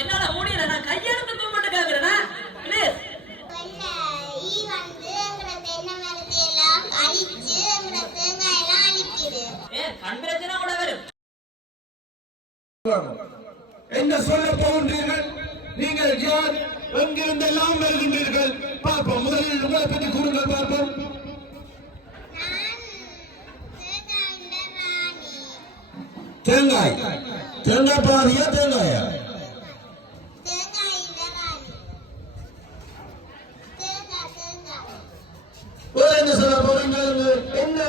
என்னால முடியல நான் கையெழுத்து கும்பிட்டு கேக்குறேனா? ப்ளீஸ் என்ன சொல்ல போகின்றீர்கள்? நீங்கள் யார்? எங்கிருந்தெல்லாம் வருகின்றீர்கள்? பார்ப்போம். முதலில் உங்களை பற்றி கூறுங்கள் பார்ப்போம். தேங்காய். தேங்காய் பாதியா தேங்காயா? என்ன சொல்ல போறீங்க? என்ன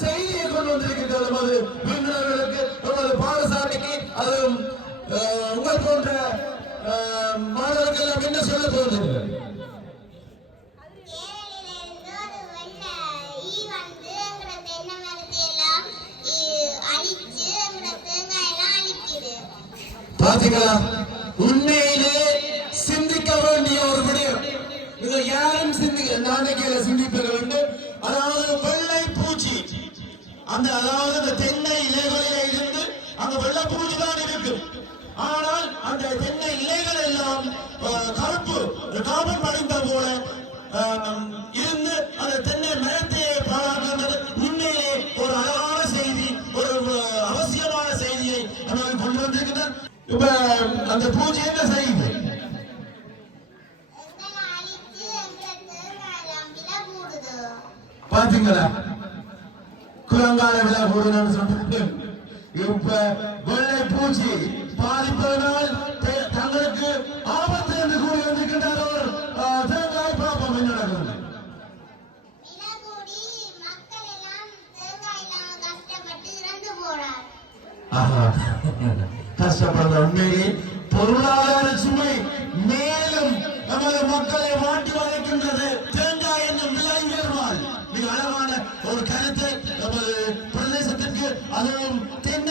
செய்தியை கொண்டு வந்திருக்கிறது நமது விருந்தினர்களுக்கு நமது பாடசாலைக்கு அது அஹ், உங்கள் போன்ற அஹ், மாணவர்கள் எல்லாம் என்ன சொல்ல போகிறீர்கள் இது யாரும் சிந்திக்க நாளைக்கு சிந்திப்பது உண்டு. அதாவது வெள்ளை பூச்சி. அந்த அதாவது அந்த தென்னை இலைகளிலே இருந்து அந்த வெள்ளை பூச்சி தான் இருக்கும். ஆனால் அந்த தென்னை இலைகள் எல்லாம் கருப்பு காபன் படிந்த போல இருந்து அந்த தென்னை மரத்தையே பாழாக்குகின்றது உண்மையிலே ஒரு அழகான செய்தி ஒரு அவசியமான செய்தியை நமக்கு கொண்டு வந்திருக்கிறார் இப்ப அந்த பூஜை என்ன குரங்கால விழா போடணும்னு சொல்லிட்டு இப்ப வெள்ளை பூச்சி பாதிப்பதனால் தங்களுக்கு ஆபத்து என்று கூறி வந்திருக்கின்றார் தேங்காய் பாப்போம் என்ன நடக்கிறது. கஷ்டப்படுற உண்மையிலே பொருளாதார சுமை மேலும் நமது மக்களை மாட்டி வதைக்கின்றது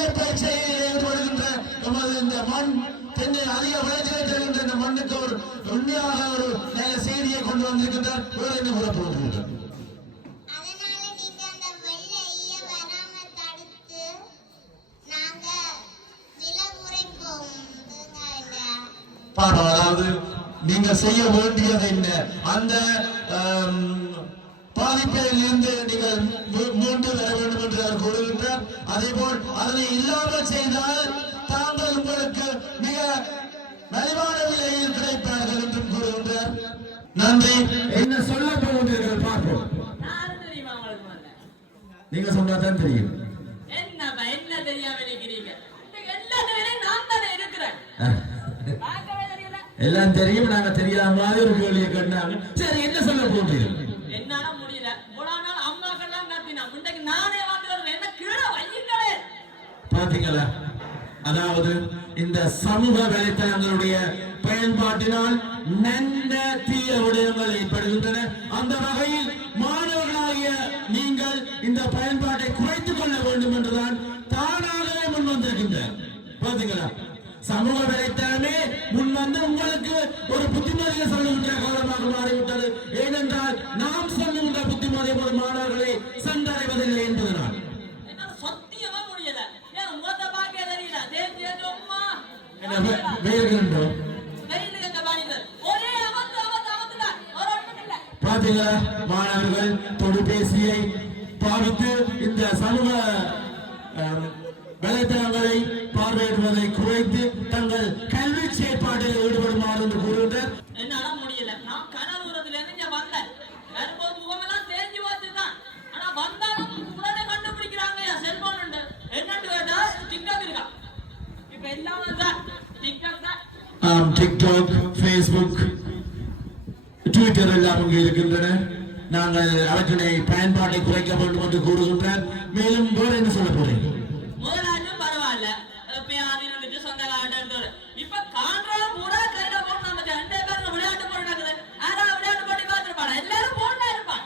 தென்னை பயிற்சியில் ஈடுபடுகின்ற நமது இந்த மண் தென்னை அதிக தருகின்ற இந்த மண்ணுக்கு ஒரு உண்மையாக ஒரு நல்ல செய்தியை கொண்டு வந்திருக்கின்றார். என்ன பாடம் அதாவது நீங்க செய்ய வேண்டியது என்ன? அந்த ஆம், பாதிப்பில் இருந்து நீங்கள் மீண்டு வர வேண்டும் என்று அவர் கூறுகின்றார் அதே போல் அதனை இல்லாமல் செய்தால் தாங்கள் உங்களுக்கு மிக மலிவான விலையில் கிடைப்பார்கள் என்றும் கூறுகின்றார் நன்றி. என்ன சொல்ல போகின்றீர்கள் பார்ப்போம். நீங்க சொன்னாதான் தெரியும். என்னப்பா என்ன தெரியாம இருக்கிறீங்க நான் தானே இருக்கிறேன். எல்லாம் தெரியும் நாங்க தெரியாத மாதிரி ஒரு கேள்வியை கேட்டாங்க. சரி என்ன சொல்ல போகிறீர்கள்? பாத்தீங்களா அதாவது இந்த சமூக வலைத்தளங்களுடைய பயன்பாட்டினால் நல்ல தீய விடயங்கள் ஏற்படுகின்றன. அந்த வகையில் மாணவர்களாகிய நீங்கள் இந்த பயன்பாட்டை குறைத்துக் கொள்ள வேண்டும் என்றுதான் தானாகவே முன் வந்திருக்கின்றனர். பாத்தீங்களா சமூக வலைத்தளமே முன் வந்து உங்களுக்கு ஒரு புத்திமதியை சொல்லுகின்ற காலமாக மாறிவிட்டது. ஏனென்றால் நாம் சொல்லுகின்ற புத்திமதி ஒரு மாணவர்களை சென்றடைவதில்லை என்று இல்ல பாத்தீங்களா மாணவர்கள் தொலைபேசியை பாவித்து இந்த சமூக அஹ், வலைத்தளங்களை பார்வையிடுவதை குறைத்து தங்கள் கல்வி செயற்பாட்டில் ஈடுபடுமாறு என்று கூறுகின்றார் டிக்டாக் ஃபேஸ்புக் ட்விட்டர் எல்லாம் இங்கு இருக்கின்றன. நாங்கள் அவற்றினை பயன்பாட்டை குறைக்க வேண்டும் என்று கூறுகின்றார் மேலும் வேறு என்ன சொல்ல பரவாயில்ல. இப்ப பூரா கையில போட்டு நம்ம ரெண்டே பேரும் விளையாட்டு போட்டு நடக்குது. ஆனா விளையாட்டு போட்டி பார்த்துருப்பாங்க எல்லாரும் போனா இருப்பாங்க.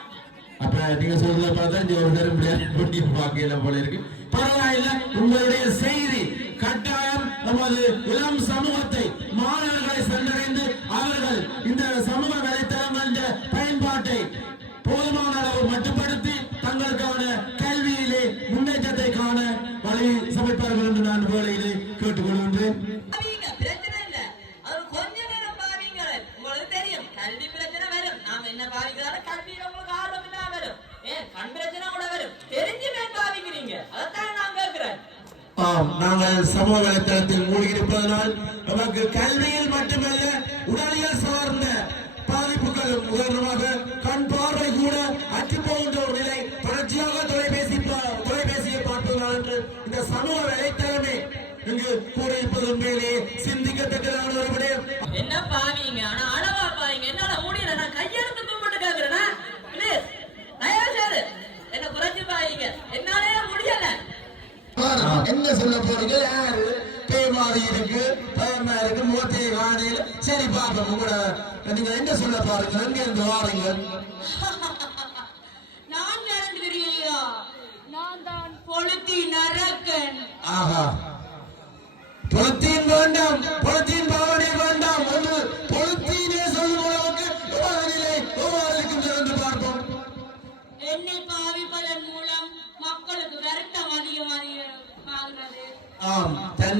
அப்ப நீங்க சொல்றத பார்த்தா இங்க ஒரு நேரம் விளையாட்டு போட்டி பார்க்கல போல இருக்கு. பரவாயில்ல. உங்களுடைய செய்தி கட்டாயம் நமது இளம் சமூகத்தை மாணவர்களை இந்த சமூக வலைத்தளங்களின் பயன்பாட்டை போதுமான அளவு மட்டுப்படுத்தி தங்களுக்கான கல்வியிலே முன்னேற்றத்தை காண வழி சமைப்பார்கள் என்று நான் வேலையிலே கேட்டுக்கொள்கின்றேன் பாவீங்க பிரச்சனை இல்ல அது கொஞ்ச நேரம் பாவீங்க உங்களுக்கு தெரியும் கல்வி பிரச்சனை வரும் நாம என்ன பாவிக்கிறாலும் கல்வியில உங்களுக்கு ஆர்வம் இல்லாம வரும் ஏன் கண் பிரச்சனை கூட வரும் தெரிஞ்சுமே பாவிக்கிறீங்க அதைத்தான் நான் கேட்கிறேன் ஆம் நாங்கள் சமூக வலைத்தளத்தில் மூழ்கியிருப்பதனால் நமக்கு கல்வியில் மட்டுமல்ல உடலியல் சார்ந்த பாதிப்புகள் உதாரணமாக கண் பார்வை கூட அற்று போகின்ற ஒரு நிலை தொடர்ச்சியாக தொலைபேசி தொலைபேசியை பார்ப்பதனால் என்று இந்த சமூக வலைத்தளமே இங்கு கூறியிருப்பது உண்மையிலேயே சிந்திக்கத்தக்கதான ஒரு விடயம் என்ன பாவீங்க ஆனா அளவா பாவீங்க என்னால முடியல நான் கையெழுத்து கும்பிட்டு கேக்குறேன்னா ப்ளீஸ் தயவு செய்து என்ன குறைச்சு பாவீங்க என்னாலே முடியல என்ன சொல்ல போறீங்க யாரு? பேய் மாதிரி இருக்கு பயமா இருக்கு மூத்தையை காணையில. சரி பாப்போம் உங்களோட நீங்க என்ன சொல்ல பாருங்க எங்க இருந்து வாரீங்க? நான் தெரியலையா நான் தான் பொழுத்தி நரக்கன். ஆஹா. பொலத்தீன் வேண்டாம் பொலத்தீன் பாவனை வேண்டாம்.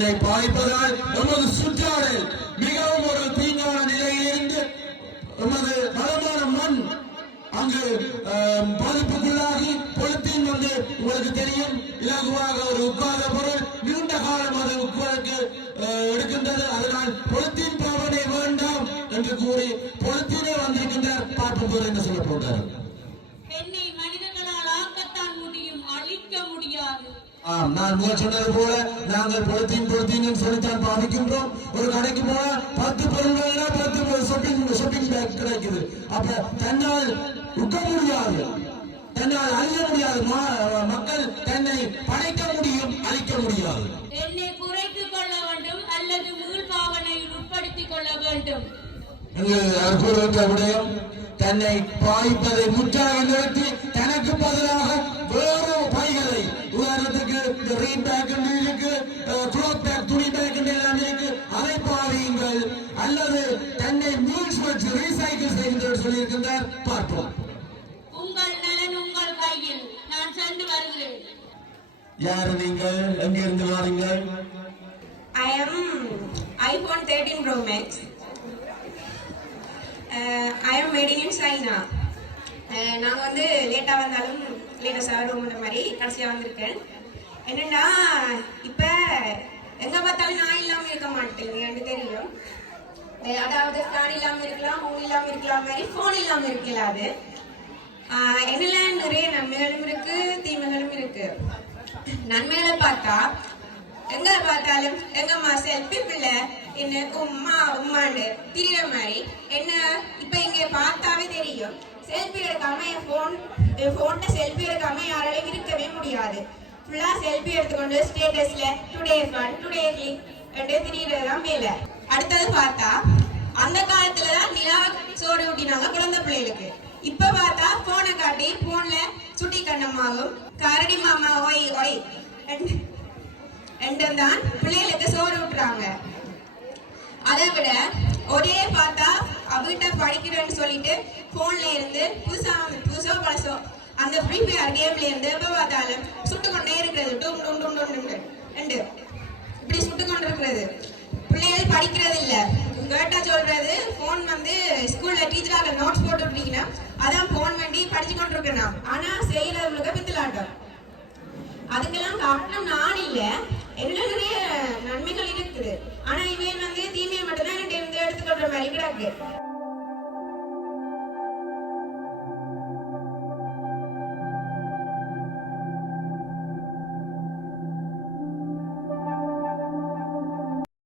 தன்னை பாய்ப்பதால் நமது சுற்றாடல் மிகவும் ஒரு தீங்கான நிலையிலிருந்து நமது பலமான மண் அங்கு பாதிப்புக்குள்ளாகி பொழுத்தின் வந்து உங்களுக்கு தெரியும். இலகுவாக ஒரு உட்கார பொருள் நீண்ட காலம் அது உங்களுக்கு எடுக்கின்றது. அதனால் பொழுத்தின் பாவனை வேண்டாம் என்று கூறி பொழுத்தினே வந்திருக்கின்றார் பார்ப்போம் என்ன சொல்ல போட்டார்கள் என்னை மனிதர்களால் ஆக்கத்தான் முடியும் அழிக்க முடியாது ஆம் நான் முதல் சொன்னது போல நாங்கள் பொழுத்தின் பொழுத்தின் சொல்லித்தான் பாவிக்கின்றோம். ஒரு கடைக்கு போனா பத்து பொருள்கள்னா பத்து ஷாப்பிங் ஷாப்பிங் பேக் கிடைக்குது. அப்ப தன்னால் உட்க முடியாது. தன்னால் அழிய முடியாது. மக்கள் தன்னை படைக்க முடியும் அழிக்க முடியாது. என்னை குறைத்துக் கொள்ள வேண்டும் அல்லது மீள் பாவனையில் உட்படுத்திக் கொள்ள வேண்டும். இங்கு அற்புதத்த விடயம் தன்னை பாய்ப்பதை முற்றாக நிறுத்தி பேக் இருக்கு பேக் துணி பேக் எல்லாம் இருக்கு. அதை பாவியுங்கள் அல்லது தன்னை மீள்ஸ் வச்சு ரீசைக்கிள் செய்கின்ற சொல்லியிருக்கின்றார். பார்ப்போம். உங்கள் நலன் உங்கள் கையில். நான் சென்று வருகிறேன். யாரு நீங்கள்? எங்கிருந்து வாருங்கள்? I am iPhone 13 Pro Max. Uh, I am made in China. Uh, நான் வந்து லேட்டாக வந்தாலும் லேட்டஸ்டாக ரூம்ன்ற மாதிரி கடைசியாக வந்திருக்கேன். என்னன்னா இப்ப எங்க பார்த்தாலும் நான் இல்லாம இருக்க மாட்டேன் எனக்கு தெரியும். அதாவது நான் இல்லாம இருக்கலாம் ஃபோன் இல்லாம இருக்கலாம் மாதிரி ஃபோன் இல்லாம இருக்கல அது. ஆஹ் என்னல நிறைய நன்மைகளும் இருக்கு தீமைகளும் இருக்கு. நன்மைகளை பார்த்தா எங்க பார்த்தாலும் எங்கம்மா செல்ஃபி பிள்ளை என்ன உம்மா உம்மாண்டு திரியிற மாதிரி. என்ன இப்ப இங்க பார்த்தாவே தெரியும். செல்ஃபி எடுக்காம என் போன் என் போன்ல செல்ஃபி எடுக்காம யாராலையும் இருக்கவே முடியாது. ஃபுல்லா செல்ஃபி எடுத்துக்கொண்டு ஸ்டேட்டஸில் டுடே ஃபன் டுடே கிளிக் என்று திரியிறதுதான் வேலை அடுத்தது பார்த்தா அந்த காலத்தில் தான் நிலா சோறு ஊட்டினாங்க குழந்தை பிள்ளைகளுக்கு. இப்ப பார்த்தா போனை காட்டி ஃபோனில் சுட்டி கண்ணம்மாவும் கரடி மாமா ஒய் ஒய் ரெண்டு- ரெண்டும் தான் பிள்ளைகளுக்கு சோறு ஊட்டுறாங்க. அதை விட ஒரே பார்த்தா அவகிட்ட படிக்கிறேன்னு சொல்லிட்டு ஃபோன்ல இருந்து புதுசா புதுசோ பழசோ அந்த ஃப்ரீ ஃபயர் கேம்ல இருந்து எப்போ பார்த்தாலும் படிக்கிறது இல்லை கேட்டா சொல்றது போன் வந்து ஸ்கூல்ல டீச்சராக நோட்ஸ் போட்டு விட்டீங்கன்னா அதான் போன் வேண்டி படிச்சு கொண்டு இருக்கணும் ஆனா செய்யறவங்களுக்கு பித்தலாட்டம். அதுக்கெல்லாம் காரணம் நான் இல்ல. என்ன நிறைய நன்மைகள் இருக்குது. ஆனா இவன் வந்து தீமையை மட்டும்தான் எடுத்துக்கொள்ற மாதிரி கிடக்கு.